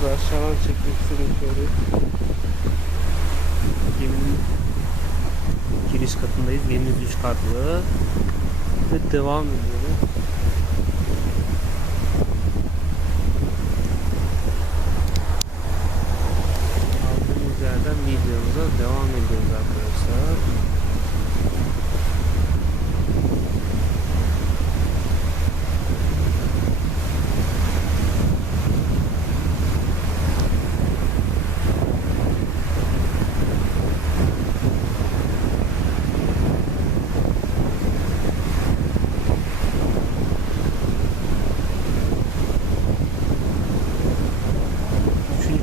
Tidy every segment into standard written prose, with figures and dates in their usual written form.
biraz da aşağıdan çekmek istedim şöyle. Geminin giriş katındayız. Gemimiz 3 katlı ve devam ediyor. Aldığımız yerden videomuza devam ediyoruz arkadaşlar.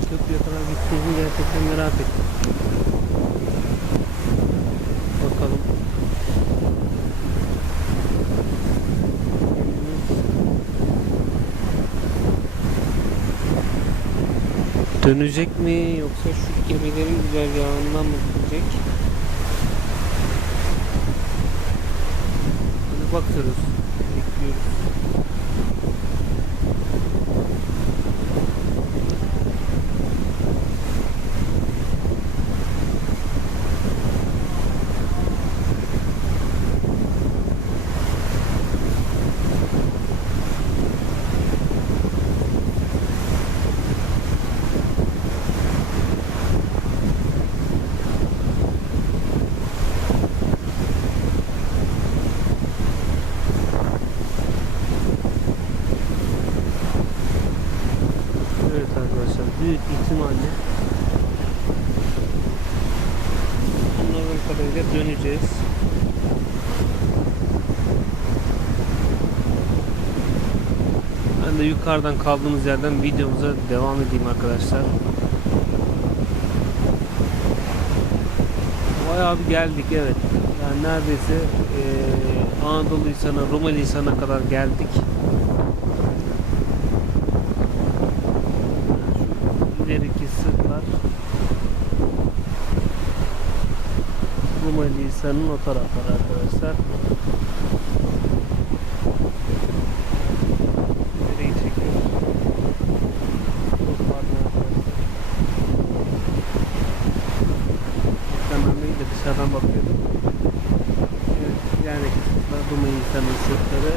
Köprüye kadar gittiğimi gerçekten merak ettim. Bakalım. Dönecek mi yoksa şu gemilerin güzergahından mı gidecek? Hadi bakıyoruz. Bekliyoruz. Evet arkadaşlar, büyük ihtimalle onların kadarıyla döneceğiz. Ben de yukarıdan kaldığımız yerden videomuza devam edeyim arkadaşlar. Bayağı bir geldik, evet. Yani neredeyse Anadolu Hisarı'na, Rumeli Hisarı'na kadar geldik. İleriki sırtlar Rumeli Hisarı'nın o tarafları arkadaşlar. Nereyi çekiyoruz? Çok pardon arkadaşlar. Ekrandan değil de dışarıdan bakıyordum. Evet, yani sırtlar Rumeli Hisarı'nın sırtları.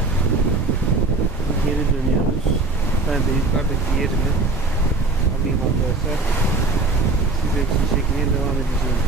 Geri dönüyoruz. Ben de yukarıdaki yerimi alayım arkadaşlar. Size bir şey çekmeye devam edeceğim.